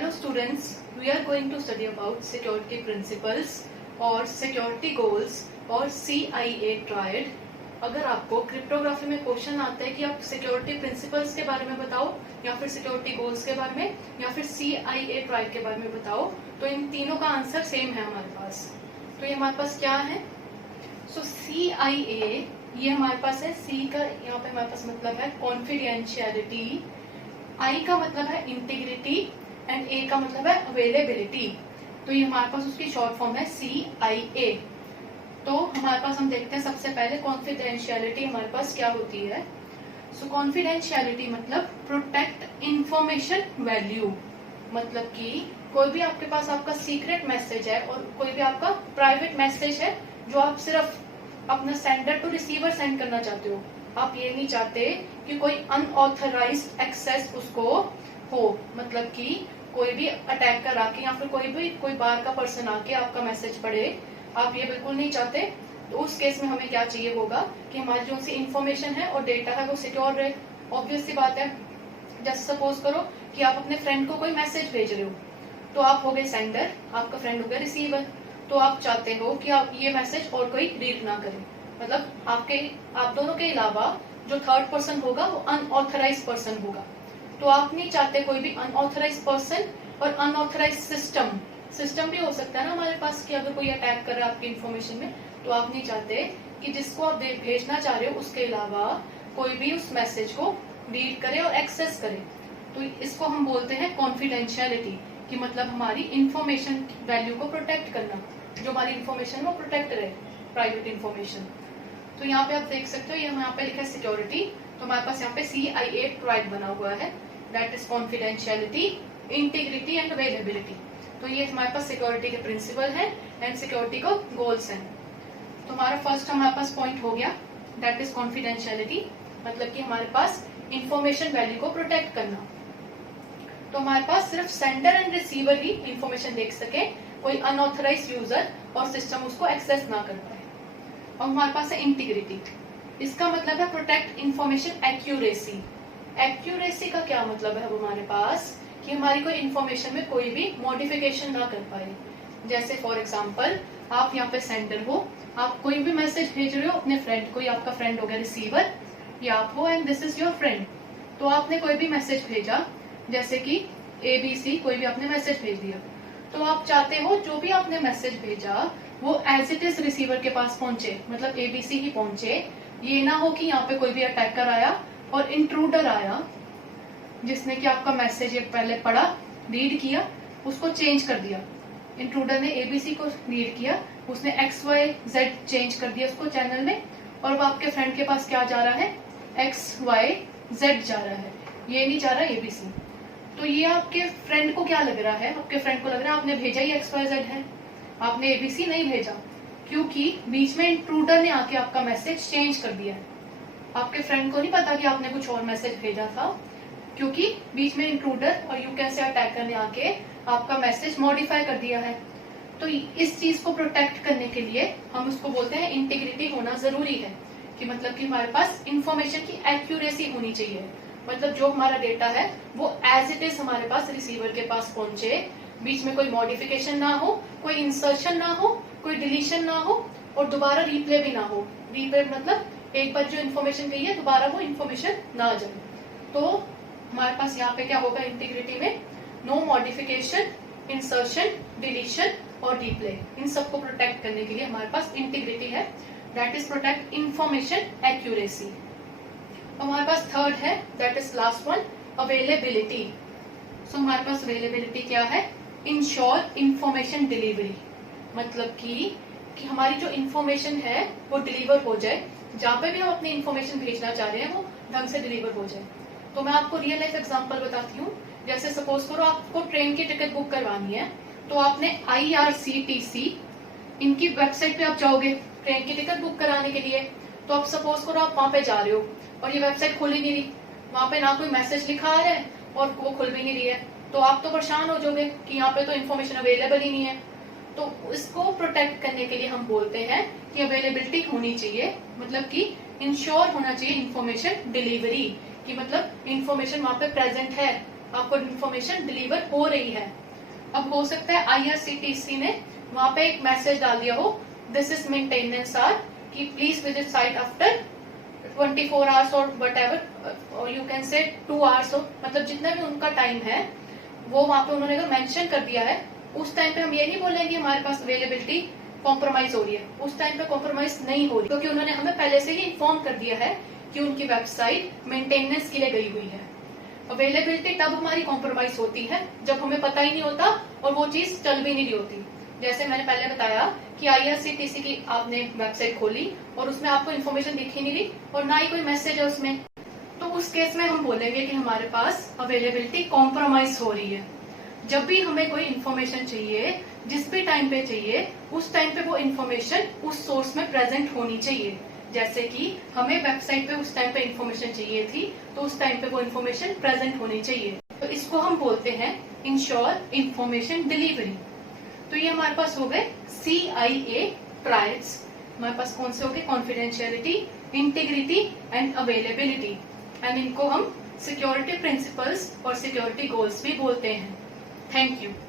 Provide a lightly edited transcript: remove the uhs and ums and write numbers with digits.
Hello students, we are going to study about security principles और security goals और CIA triad। अगर आपको cryptography में क्वेश्चन आता है कि आप सिक्योरिटी प्रिंसिपल्स के बारे में बताओ या फिर सिक्योरिटी गोल्स के बारे में या फिर CIA ट्राइड के बारे में बताओ, तो इन तीनों का आंसर सेम है हमारे पास। तो ये हमारे पास क्या है? सो CIA ये हमारे पास है। C का यहाँ पे हमारे पास मतलब है कॉन्फिडेंशियलिटी, I का मतलब है इंटीग्रिटी एंड A का मतलब है अवेलेबिलिटी। तो ये हमारे पास उसकी शॉर्ट फॉर्म है CIA। तो हमारे पास हम देखते हैं सबसे पहले कॉन्फिडेंशियलिटी हमारे पास क्या होती है। सो कॉन्फिडेंशियलिटी मतलब प्रोटेक्ट इंफॉर्मेशन वैल्यू, मतलब कि कोई भी आपके पास आपका सीक्रेट मैसेज है और कोई भी आपका प्राइवेट मैसेज है जो आप सिर्फ अपना सेंडर टू रिसीवर सेंड करना चाहते हो, आप ये नहीं चाहते कि कोई अनऑथराइज्ड एक्सेस उसको हो, मतलब कि कोई भी अटैकर आके या फिर कोई बाहर का पर्सन आके आपका मैसेज पढ़े, आप ये बिल्कुल नहीं चाहते। तो उस केस में हमें क्या चाहिए होगा कि हमारी जो सी इन्फॉर्मेशन है और डेटा है वो सिक्योर रहे। ऑब्वियस सी बात है, जैसे सपोज करो कि आप अपने फ्रेंड को कोई मैसेज भेज रहे हो, तो आप हो गए सेंडर, आपका फ्रेंड हो गया रिसीवर। तो आप चाहते हो कि आप ये मैसेज और कोई रीड ना करे, मतलब आप दोनों के अलावा जो थर्ड पर्सन होगा वो अनऑथराइज पर्सन होगा। तो आप नहीं चाहते कोई भी अनऑथराइज पर्सन और अनऑथराइज सिस्टम भी हो सकता है ना हमारे पास, कि अगर कोई अटैक कर रहा है आपकी इन्फॉर्मेशन में, तो आप नहीं चाहते कि जिसको आप भेजना चाह रहे हो उसके अलावा कोई भी उस मैसेज को रीड करे और एक्सेस करे। तो इसको हम बोलते हैं कॉन्फिडेंशियलिटी, कि मतलब हमारी इंफॉर्मेशन वैल्यू को प्रोटेक्ट करना, जो हमारी इंफॉर्मेशन वो प्रोटेक्ट रहे, प्राइवेट इंफॉर्मेशन। तो यहाँ पे आप देख सकते हो, ये यहाँ पे लिखा है सिक्योरिटी, तो हमारे पास यहाँ पे CIA ट्राइड बना हुआ है, that is confidentiality, integrity and availability. तो ये हमारे पास सिक्योरिटी के प्रिंसिपल है एंड सिक्योरिटी को गोल्स हैं। तो हमारा फर्स्ट हमारे पास पॉइंट हो गया, दैट इज कॉन्फिडेंशियलिटी, मतलब कि हमारे पास इंफॉर्मेशन वैल्यू को प्रोटेक्ट करना। तो हमारे पास सिर्फ sender and receiver he information देख सके, कोई अनऑथराइज यूजर और सिस्टम उसको एक्सेस ना कर पाए। और हमारे पास है इंटीग्रिटी, इसका मतलब है प्रोटेक्ट इंफॉर्मेशन एक्यूरेसी। एक्यूरेसी का क्या मतलब है हमारे पास, कि हमारी कोई इंफॉर्मेशन में कोई भी मॉडिफिकेशन ना कर पाए। जैसे फॉर एग्जांपल आप यहाँ पे सेंडर हो, आप कोई भी मैसेज भेज रहे हो अपने फ्रेंड को, या आपका फ्रेंड हो गया रिसीवर, या आप हो and this is your friend. तो आपने कोई भी मैसेज भेजा, जैसे कि ABC, कोई भी आपने मैसेज भेज दिया, तो आप चाहते हो जो भी आपने मैसेज भेजा वो एज इट इज रिसीवर के पास पहुंचे, मतलब ABC ही पहुंचे। ये ना हो कि यहाँ पे कोई भी अटैकर आया और इंट्रूडर आया जिसने कि आपका मैसेज पहले पढ़ा, रीड किया, उसको चेंज कर दिया। इंट्रूडर ने ABC को रीड किया, उसने XYZ चेंज कर दिया उसको चैनल में, और अब आपके फ्रेंड के पास क्या जा रहा है, XYZ जा रहा है, ये नहीं जा रहा ABC। तो ये आपके फ्रेंड को क्या लग रहा है, आपके फ्रेंड को लग रहा है आपने भेजा ही XYZ है, आपने ABC नहीं भेजा, क्योंकि बीच में इंट्रूडर ने आके आपका मैसेज चेंज कर दिया है। आपके फ्रेंड को नहीं पता कि आपने कुछ और मैसेज भेजा था, क्योंकि बीच में इंट्रूडर और यू कैन से अटैकर ने आके आपका मैसेज मॉडिफाई कर दिया है। तो इस चीज को प्रोटेक्ट करने के लिए हम उसको बोलते हैं इंटीग्रिटी होना जरूरी है, कि मतलब कि हमारे पास इंफॉर्मेशन की एक्यूरेसी होनी चाहिए, मतलब जो हमारा डेटा है वो एज इट इज हमारे पास रिसीवर के पास पहुंचे, बीच में कोई मॉडिफिकेशन ना हो, कोई इंसर्शन ना हो, कोई डिलीशन ना हो, और दोबारा रिप्ले भी ना हो। रिप्ले मतलब एक बार जो इन्फॉर्मेशन गई है दोबारा वो इन्फॉर्मेशन ना जाए। तो हमारे पास यहाँ पे क्या होगा इंटीग्रिटी में, नो मॉडिफिकेशन, इंसर्शन, डिलीशन और रिप्ले, इन सबको प्रोटेक्ट करने के लिए हमारे पास इंटीग्रिटी है, that is protect information accuracy. और हमारे पास थर्ड है, that is last one, availability. So हमारे पास अवेलेबिलिटी क्या है, इंश्योर इंफॉर्मेशन डिलीवरी, मतलब कि हमारी जो इंफॉर्मेशन है वो डिलीवर हो जाए, जहाँ पे भी हम अपनी इंफॉर्मेशन भेजना चाह रहे हैं वो ढंग से डिलीवर हो जाए। तो मैं आपको रियल लाइफ एग्जांपल बताती हूँ। जैसे सपोज करो आपको ट्रेन की टिकट बुक करवानी है, तो आपने IRCTC इनकी वेबसाइट पे आप जाओगे ट्रेन की टिकट बुक कराने के लिए। तो आप सपोज करो आप वहां पे जा रहे हो और ये वेबसाइट खुल ही नहीं रही, वहां पे ना कोई मैसेज लिखा आ रहा है और वो खुल भी नहीं रही है, तो आप तो परेशान हो जाओगे कि यहाँ पे तो इन्फॉर्मेशन अवेलेबल ही नहीं है। तो इसको प्रोटेक्ट करने के लिए हम बोलते हैं कि अवेलेबिलिटी होनी चाहिए, मतलब कि इंश्योर होना चाहिए इंफॉर्मेशन डिलीवरी, कि मतलब इंफॉर्मेशन वहां पे प्रेजेंट है, आपको इन्फॉर्मेशन डिलीवर हो रही है। अब हो सकता है IRCTC ने वहां पे एक मैसेज डाल दिया हो, दिस इज मेंटेनेंस आर, कि please visit site after 24 hours और whatever, you can say 2 hours, मतलब जितना भी उनका टाइम है वो वहां पे उन्होंने अगर मेंशन कर दिया है, उस टाइम पे हम ये नहीं बोलेंगे हमारे पास अवेलेबिलिटी कॉम्प्रोमाइज हो रही है। उस टाइम पे कॉम्प्रोमाइज नहीं हो रही, क्योंकि उन्होंने हमें पहले से ही इन्फॉर्म कर दिया है कि उनकी वेबसाइट मेंटेनेंस के लिए गई हुई है। अवेलेबिलिटी तब हमारी कॉम्प्रोमाइज होती है जब हमें पता ही नहीं होता और वो चीज चल भी नहीं रही होती। जैसे मैंने पहले बताया कि IRCTC की आपने वेबसाइट खोली और उसमें आपको इन्फॉर्मेशन दिख ही नहीं रही और ना ही कोई मैसेज है उसमें, तो उस केस में हम बोलेंगे कि हमारे पास अवेलेबिलिटी कॉम्प्रोमाइज हो रही है। जब भी हमें कोई इन्फॉर्मेशन चाहिए, जिस भी टाइम पे चाहिए, उस टाइम पे वो इन्फॉर्मेशन उस सोर्स में प्रेजेंट होनी चाहिए। जैसे कि हमें वेबसाइट पे उस टाइम पे इन्फॉर्मेशन चाहिए थी, तो उस टाइम पे वो इन्फॉर्मेशन प्रेजेंट होनी चाहिए। तो इसको हम बोलते हैं इंश्योर इंफॉर्मेशन डिलीवरी। तो ये हमारे पास हो गए CIA ट्रायड्स। हमारे पास कौन से हो गए? Confidentiality, integrity and availability. And इनको हम सिक्योरिटी प्रिंसिपल्स और सिक्योरिटी गोल्स भी बोलते हैं। Thank you.